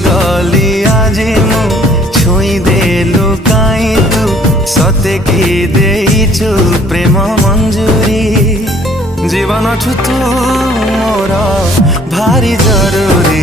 गली आज मु छुई देलु काई तू सते की देइछु प्रेम मंजूरी जीवन छु तू मोर भारी जरूरी।